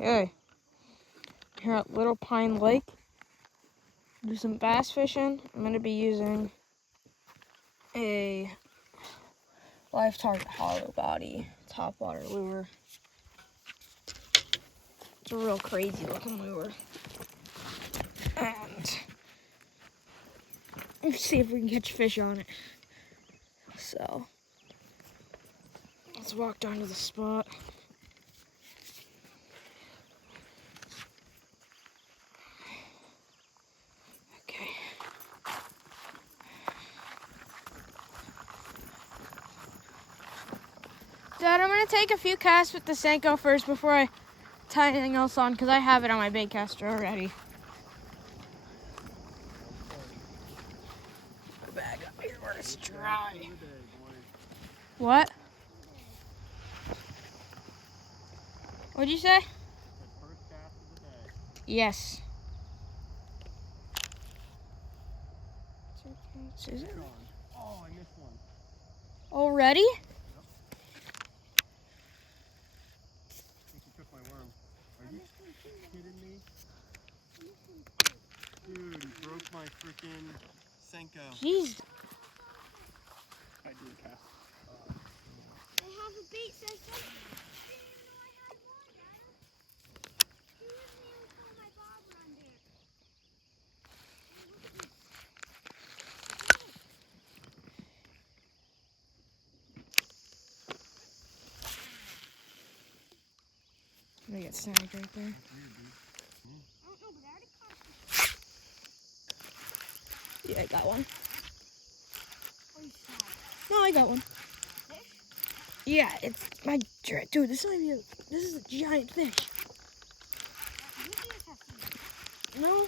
Okay. Here at Little Pine Lake. Do some bass fishing. I'm going to be using a Live Target hollow body topwater lure. It's a real crazy looking lure. And let's see if we can catch fish on it. So, let's walk down to the spot. Okay. Dad, I'm going to take a few casts with the Senko first before I tie anything else on, because I have it on my bait caster already. Put the bag up here where it's dry. What? What'd you say? First cast of the day. Yes. Is it? Oh, I missed one. Already? Yep. I think he took my worm. Are you kidding me? Dude, he broke my freaking Senko. Jeez. I did a cast. I have a bait system. I get snagged right there. Yeah, I got one. No, I got one. Fish? Yeah, it's my dude. This is a giant fish. No.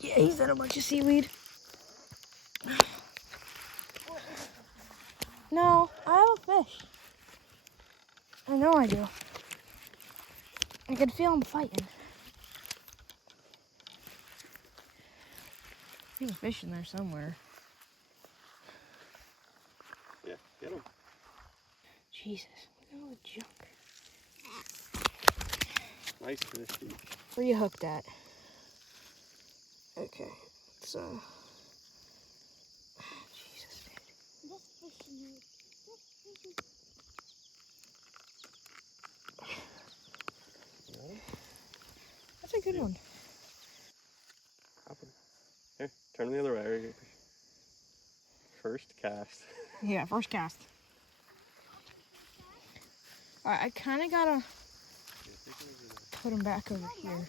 Yeah, he's in a bunch of seaweed. No, I have a fish. I know I do. I can feel him fighting. There's a fish in there somewhere. Yeah, get him. Jesus, look at all the junk. Nice fish, dude. Where you hooked at? Okay, so. Jesus, dude. This fish is That's a good one. Here, turn him the other way. First cast. Yeah, first cast. Alright, I kind of gotta put him back over here.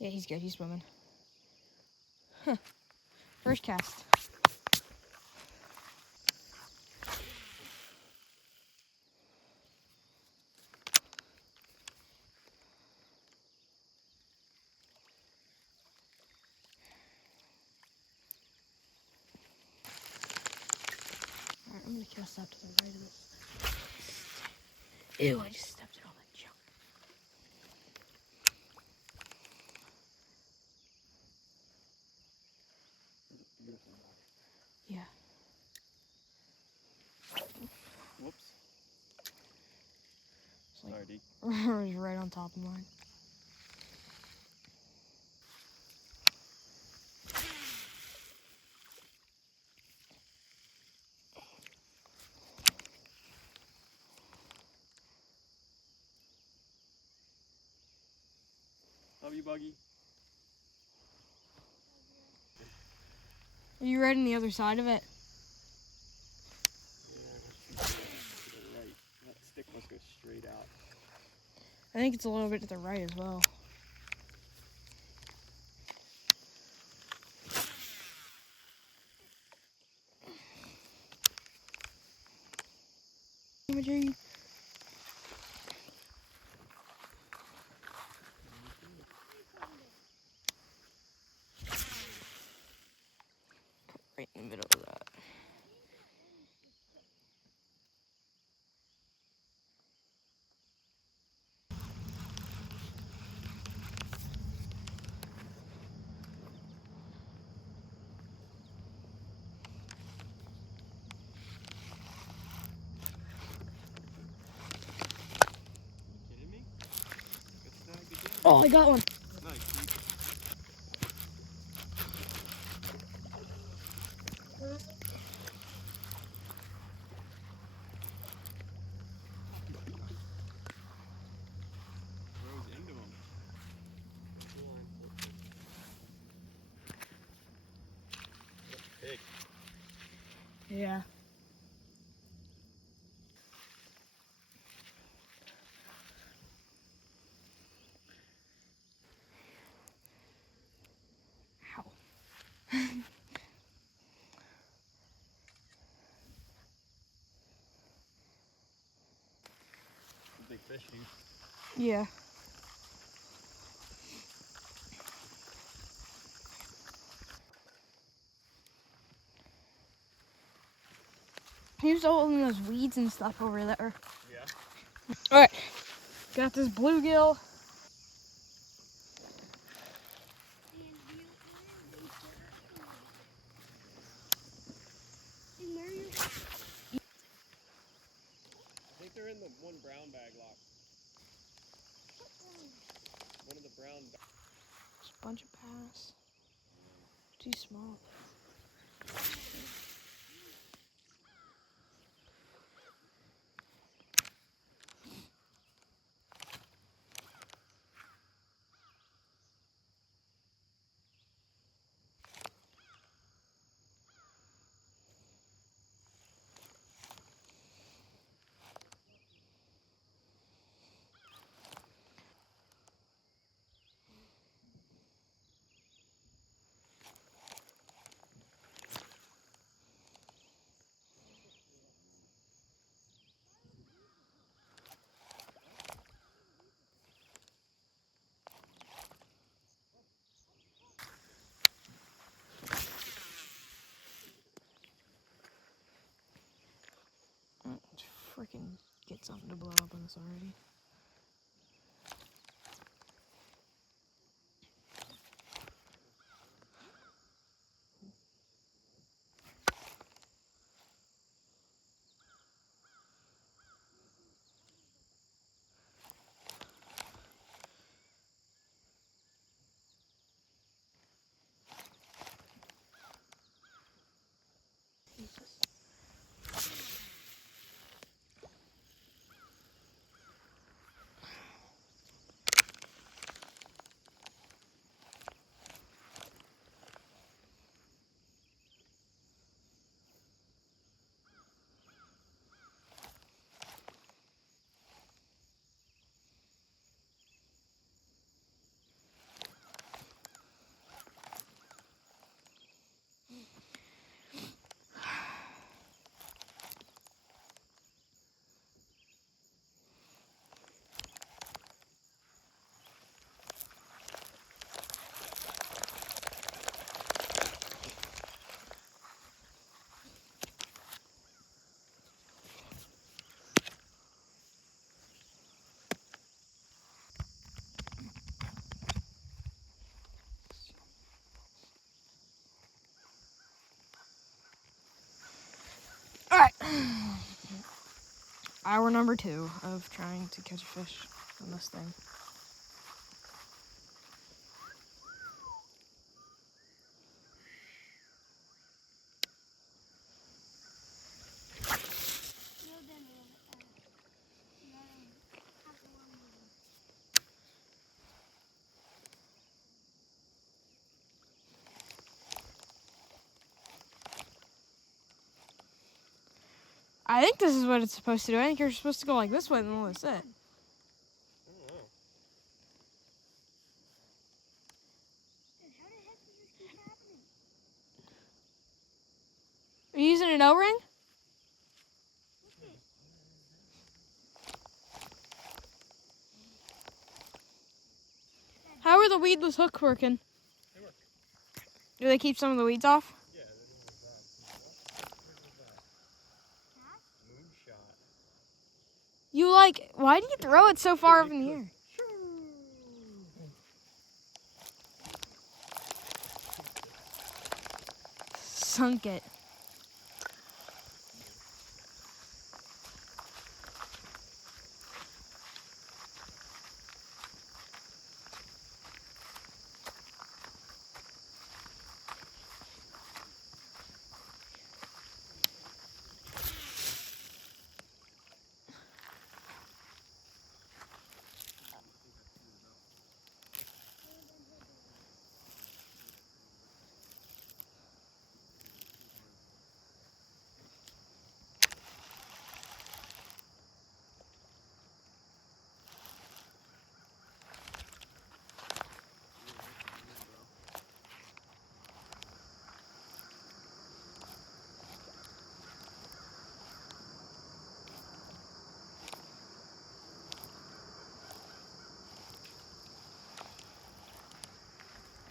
Yeah, he's good. He's swimming. Huh. First cast. Alright, I'm gonna cast out to the right of this. Ew, I just stepped in all that junk. Yeah. Whoops. It's like, Sorry, D. it's right on top of mine. Love you, Buggy. Are you right on the other side of it? Yeah, to the right. That stick must go straight out. I think it's a little bit to the right as well. Imagery. Right in the middle of that. Oh, I got one. Nice. Throws into him. Big. Yeah. Ow. Big fish, dude. Yeah. He was holding those weeds and stuff over there. Yeah. All right. Got this bluegill. I think they're in the one brown bag lock. One of the brown bags. Just a bunch of bass. Too small. Let's freaking get something to blow up on this already. All right. Hour number 2 of trying to catch a fish on this thing. I think this is what it's supposed to do. I think you're supposed to go like this way, and then that's it. I don't know. How the heck does this keep happening? Are you using an O-ring? How are the weedless hooks working? They work. Do they keep some of the weeds off? Yeah, Moonshot. You like, why do you throw it so far up in the air? Sunk it.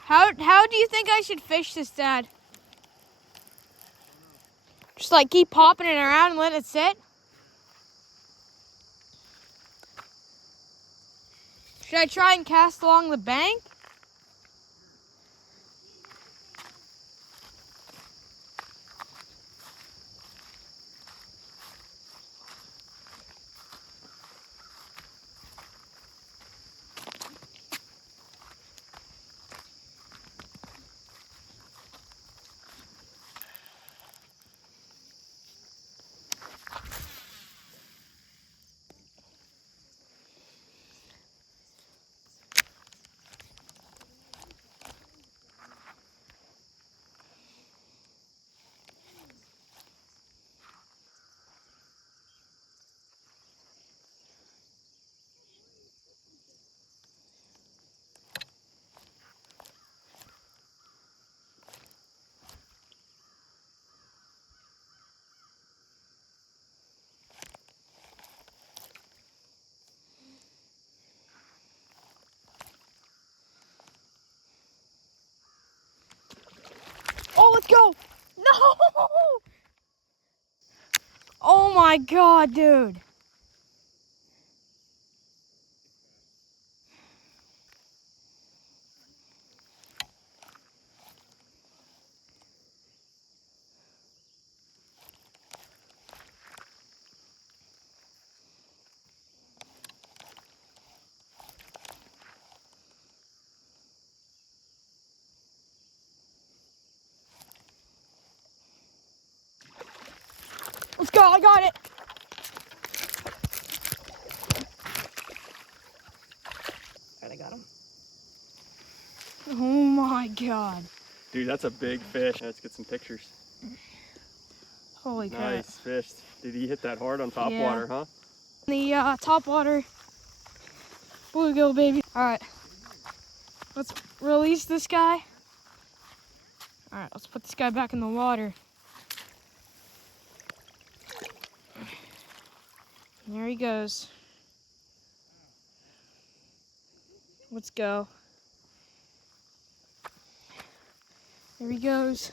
How do you think I should fish this, Dad? Just like keep popping it around and let it sit? Should I try and cast along the bank? Oh, let's go! No! Oh my God, dude. Let's go, I got it. I got him. Oh my God. Dude, that's a big fish. Let's get some pictures. Holy crap. Nice fish. Did he hit that hard on top Yeah. water, huh? The top water bluegill, baby. All right, let's release this guy. All right, let's put this guy back in the water. And there he goes. Let's go. There he goes.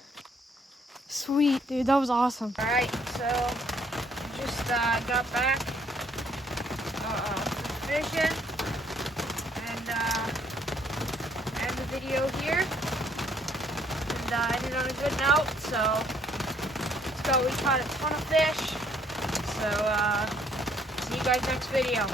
Sweet, dude, that was awesome. All right, so just got back fishing and end the video here. And ended on a good note, so let's go. We caught a ton of fish. So see you guys next video.